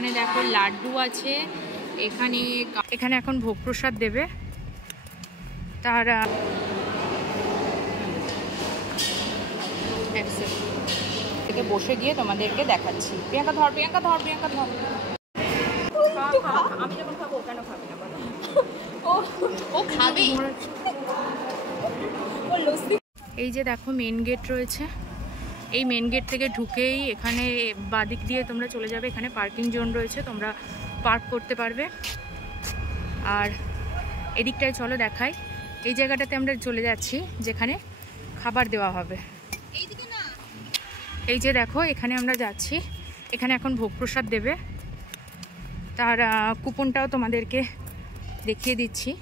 এখানে দেখো লাড্ডু আছে, এখানে এখানে এখন ভোগ প্রসাদ দেবে। তারা থেকে বসে গিয়ে তোমাদেরকে দেখাচ্ছি। প্রিয়াঙ্কা ধর, প্রিয়াঙ্কা ধর, প্রিয়াঙ্কা ধর। আমি যখন খাবো কেন খাবে না বলো? ও খাবে। এই যে দেখো মেন গেট রয়েছে, এই মেন গেট থেকে ঢুকেই এখানে বাদিক দিয়ে তোমরা চলে যাবে। এখানে পার্কিং জোন রয়েছে, তোমরা পার্ক করতে পারবে। আর এদিকটায় চলো দেখাই, এই জায়গাটাতে আমরা চলে যাচ্ছি যেখানে খাবার দেওয়া হবে। এই যে দেখো এখানে আমরা যাচ্ছি, এখানে এখন ভোগ প্রসাদ দেবে। তার কুপনটাও তোমাদেরকে দেখিয়ে দিচ্ছি।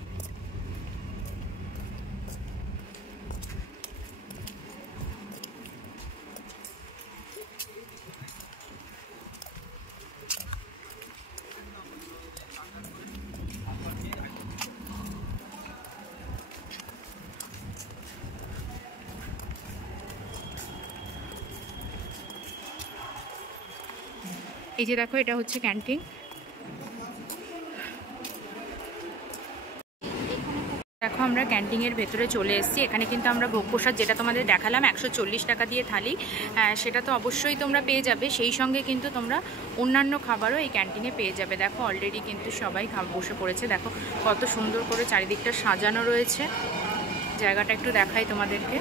এই যে দেখো এটা হচ্ছে ক্যান্টিন। দেখো আমরা ক্যান্টিনের ভেতরে চলে এসেছি। এখানে কিন্তু আমরা ভোগ প্রসাদ যেটা তোমাদের দেখালাম 140 টাকা দিয়ে থালি, সেটা তো অবশ্যই তোমরা পেয়ে যাবে। সেই সঙ্গে কিন্তু তোমরা অন্যান্য খাবারও এই ক্যান্টিনে পেয়ে যাবে। দেখো অলরেডি কিন্তু সবাই বসে পড়েছে। দেখো কত সুন্দর করে চারিদিকটা সাজানো রয়েছে। জায়গাটা একটু দেখাই তোমাদেরকে।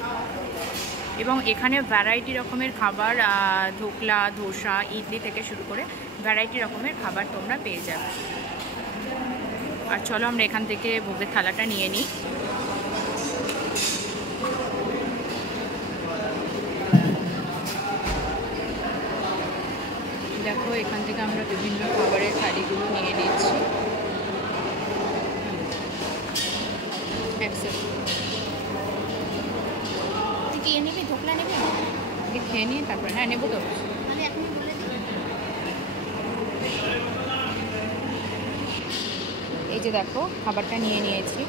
এবং এখানে ভ্যারাইটি রকমের খাবার, ধোকলা, ধোসা, ইডলি থেকে শুরু করে ভ্যারাইটি রকমের খাবার তোমরা পেয়ে যাবে। আর চলো আমরা এখান থেকে ভোগের থালাটা নিয়ে নিই। দেখো এখান থেকে আমরা বিভিন্ন খাবারের থালিগুলো নিয়ে নিচ্ছি। খেয়ে নেবে, ধোকলা নেবে, খেয়ে নিয়ে তারপরে হ্যাঁ নেবো তো। মানে এখনই বলে দিই। এই যে দেখো খাবারটা নিয়ে নিয়েছি,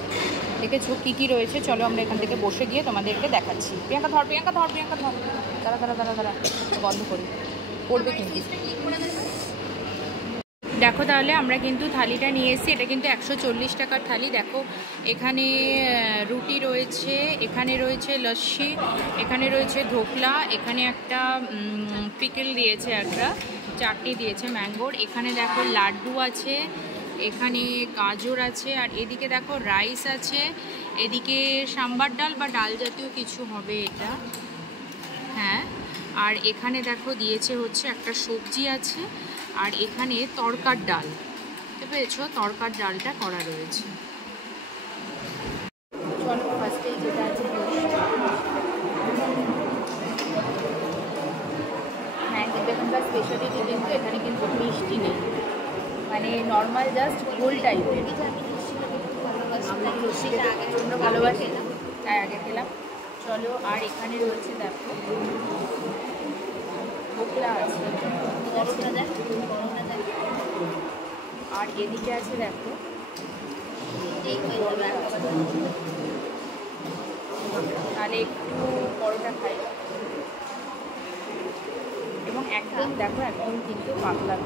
দেখেছো কী কী রয়েছে। চলো আমরা এখান থেকে বসে গিয়ে তোমাদেরকে দেখাচ্ছি। প্রিয়াঙ্কা ধর, প্রিয়াঙ্কা ধর, প্রিয়াঙ্কা ধর। দাঁড়া দাঁড়া দাঁড়া দাঁড়া, বন্ধ করি, পড়বে কিন্তু। দেখো তাহলে আমরা কিন্তু থালিটা নিয়ে এসেছি। এটা কিন্তু 140 টাকার থালি। দেখো এখানে রুটি রয়েছে, এখানে রয়েছে লস্যি, এখানে রয়েছে ধোকলা, এখানে একটা পিকেল দিয়েছে, একটা চাটনি দিয়েছে ম্যাঙ্গোর, এখানে দেখো লাড্ডু আছে, এখানে গাজর আছে, আর এদিকে দেখো রাইস আছে, এদিকে সাম্বার ডাল বা ডাল জাতীয় কিছু হবে এটা, হ্যাঁ। আর এখানে দেখো দিয়েছে হচ্ছে একটা সবজি আছে, আর এখানে তরকার ডাল, বুঝতে পেরেছো, তরকার ডালটা করা রয়েছে। চলো ফার্স্টে যেটা আছে হ্যাঁ, কিন্তু এখানকার স্পেশালিটি কিন্তু এখানে কিন্তু মিষ্টি নেই, মানে নর্মাল জাস্ট গোল টাইপের। আমরা লস্যিটা আগের জন্য ভালোবাসি, তাই আগে খেলাম। চলো আর এখানে রয়েছে দেখো ধোকলা আছে, আর এদিকে আছে দেখো তাহলে একটু পরোটা খাই। এবং একদম দেখো একদম কিন্তু পাতলা,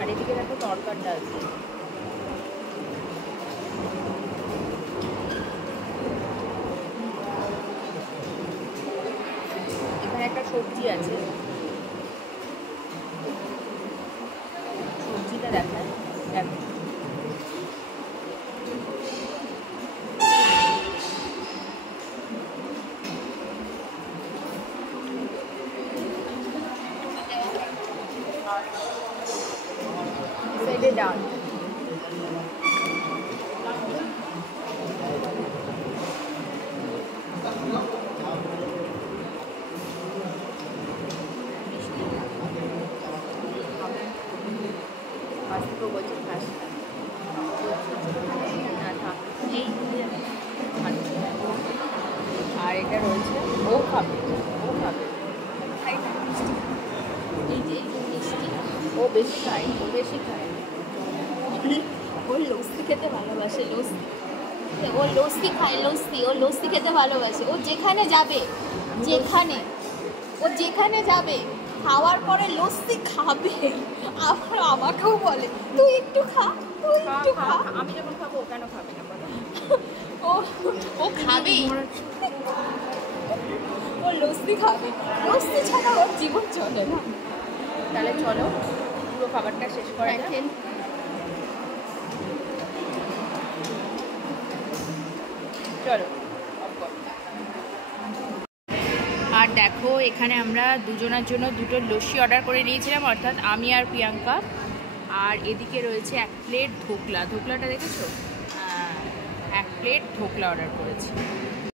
আর এদিকে দেখো তরকার ডাল। এখানে একটা সবজি আছে, সবজিটা দেখায় দেখো। সাইডে ডাল, আর এটা রয়েছে ও খাবে, ও খাবে, এই যে মিষ্টি, ও বেশি খায়, ও বেশি খায়। ও লস্যি খেতে ভালোবাসে, লস্যি, ও লস্যি খায়, লস্যি, ও লস্যি খেতে ভালোবাসে। ও যেখানে যাবে, যেখানে ও যেখানে যাবে খাওয়ার পরে লস্যি খাবে, আবার আমাকেও বলে তুই একটু খা, তুই একটু খা। আমি যখন খাবো ও কেন খাবে না বলো? ও খাবে, ও লস্যি খাবে, লস্যি ছাড়া ওর জীবন চলে না। তাহলে চলো পুরো খাবারটা শেষ করা যাক। দেখেন চলো। আর দেখো এখানে আমরা দুজনের জন্য দুটো লস্যি অর্ডার করে নিয়েছিলাম, অর্থাৎ আমি আর প্রিয়াঙ্কা। আর এদিকে রয়েছে 1 প্লেট ধোকলা। ধোকলাটা দেখেছো? 1 প্লেট ধোকলা অর্ডার করেছি।